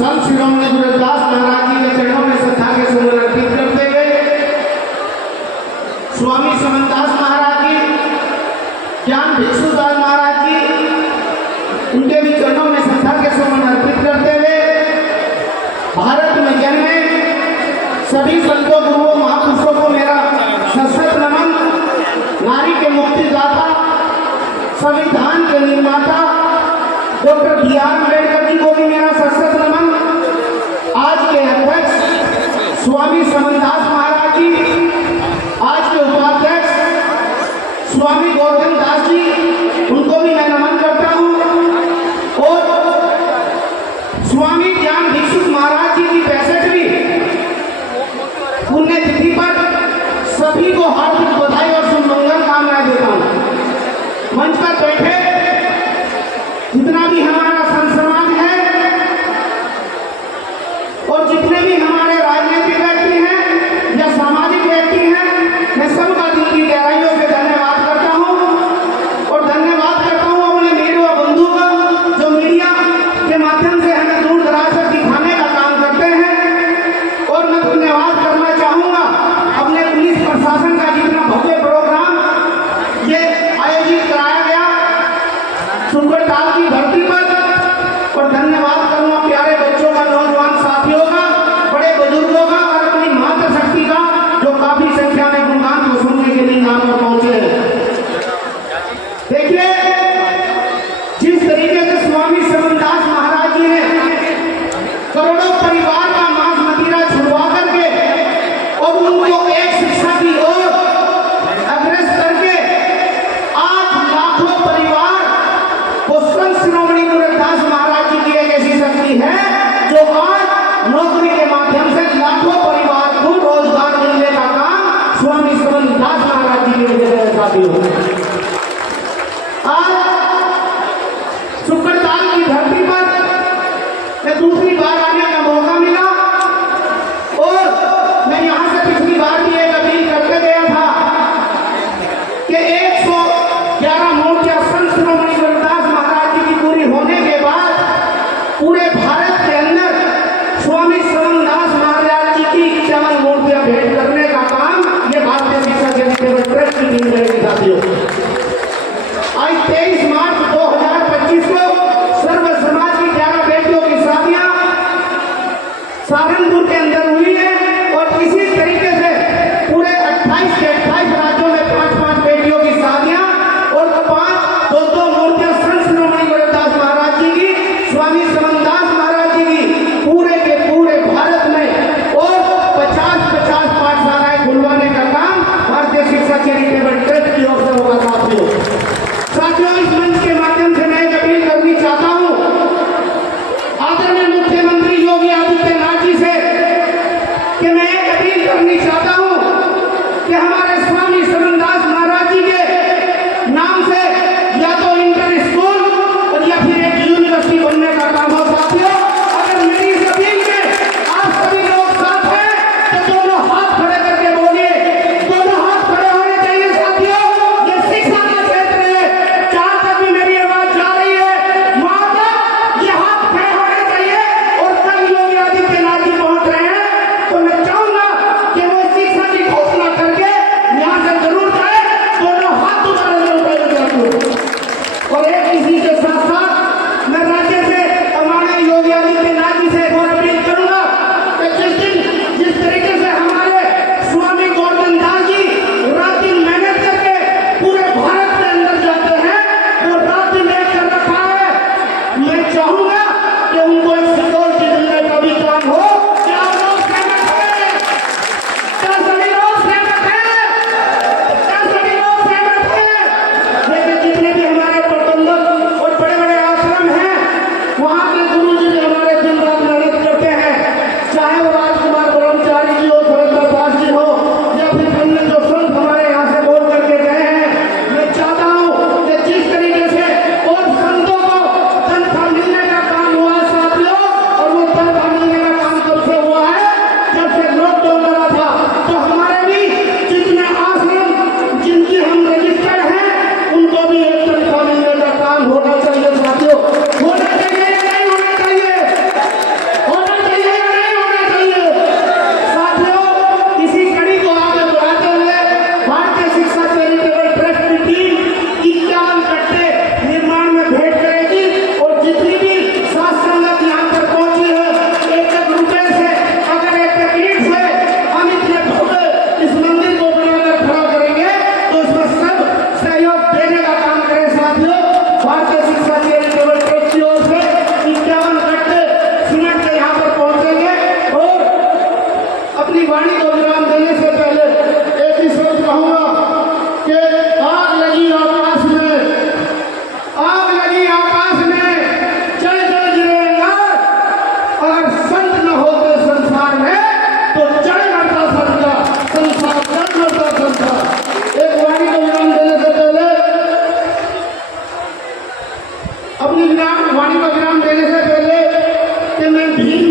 संत शिरोमणि गुरुदास महाराज जी के चरणों में श्रद्धा के सुमन अर्पित करते हुए स्वामी समनदास महाराज जी, ज्ञान भिक्षुदास महाराज जी, उनके भी चरणों में श्रद्धा के सुमन अर्पित करते हुए भारत में जन्मे सभी संतों गुरुओं महापुरुषों को मेरा सशक्त नमन। नारी के मुक्तिदाता, संविधान के निर्माता डॉक्टर बी.आर. अम्बेडकर जी को भी मेरा सशक्त नमन। आज के अध्यक्ष स्वामी समनदास महाराज जी, आज के उपाध्यक्ष स्वामी गौतम दास जी, उनको भी मैं नमन करता हूँ। और स्वामी ज्ञान भिक्षुक महाराज जी की 65वीं पुण्यतिथि पर सभी को हार्दिक बधाई और शुभमंगल कामनाएं देता हूँ। मंच पर बैठे जितना भी हमारा संत समाज है और जितने भी हमारे राजनीतिक व्यक्ति हैं या सामाजिक व्यक्ति हैं, मैं सबका दिल की गहराइयों से धन्यवाद करता हूं। और धन्यवाद करता हूं अपने मीडिया बंधु का, जो मीडिया के माध्यम से हमें दूर दराज तक दिखाने का काम करते हैं। और मैं धन्यवाद करना चाहूंगा अपने पुलिस प्रशासन का, जितना भव्य प्रोग्राम ये आयोजित कराया गया सुकड़ताल की धरती पर। और धन्यवाद करूंगा प्यारे बच्चों का, नौजवान साथियों का, बड़े बुजुर्गों का और अपनी मातृशक्ति का, जो काफी संख्या में गुणगान को सुनने के लिए यहाँ पर पहुंचे हैं। देखिए जिस तरीके से स्वामी समनदास महाराज जी ने करोड़ों परिवार का मांस मदिरा छुड़वा करके और उनको एक शिक्षा की ओर अग्रसर करके आज लाखों परिवार वो संत शिरोमणि गुरुदास महाराज जी की एक ऐसी शक्ति है जो आज नौकरी के माध्यम से लाखों परिवार को रोजगार मिलने का काम स्वामी समनदास महाराज जी की वजह से साथियों। आज सुकड़ताल की धरती पर मैं दूसरी बार आने का मौका मिला और मैं यहाँ से पिछली बार भी एक अपील करके गया था कि 111 मूर्तियां संत शिरोमणि गुरुदास महाराज जी की पूरी होने के बाद पूरे भारत के अंदर स्वामी समनदास महाराज जी की 51 मूर्तियां भेंट करने का काम ये भारतीय शिक्षा चैरिटेबल ट्रस्ट की टीम करेगी साथियों। आज 23 मार्च 2025 को सर्व समाज की 11 बेटियों की शादियां सहारनपुर के अंदर हुई है और इसी तरीके से पूरे 28 के 28 राज्यों में 5-5 बेटियों की शादियां और 5-2 मूर्तियां संत शिरोमणि गुरुदास महाराज जी की, स्वामी समनदास महाराज जी की पूरे के पूरे भारत में और 50-50 पाठशालाएं खुलवाने का काम भारतीय शिक्षा चैरिटेबल ट्रस्ट की ओर से होगा साथियों। साथियों इस मंच के माध्यम से मैं एक अपील करनी चाहता हूं आदरणीय मुख्यमंत्री योगी आदित्यनाथ जी से भीड़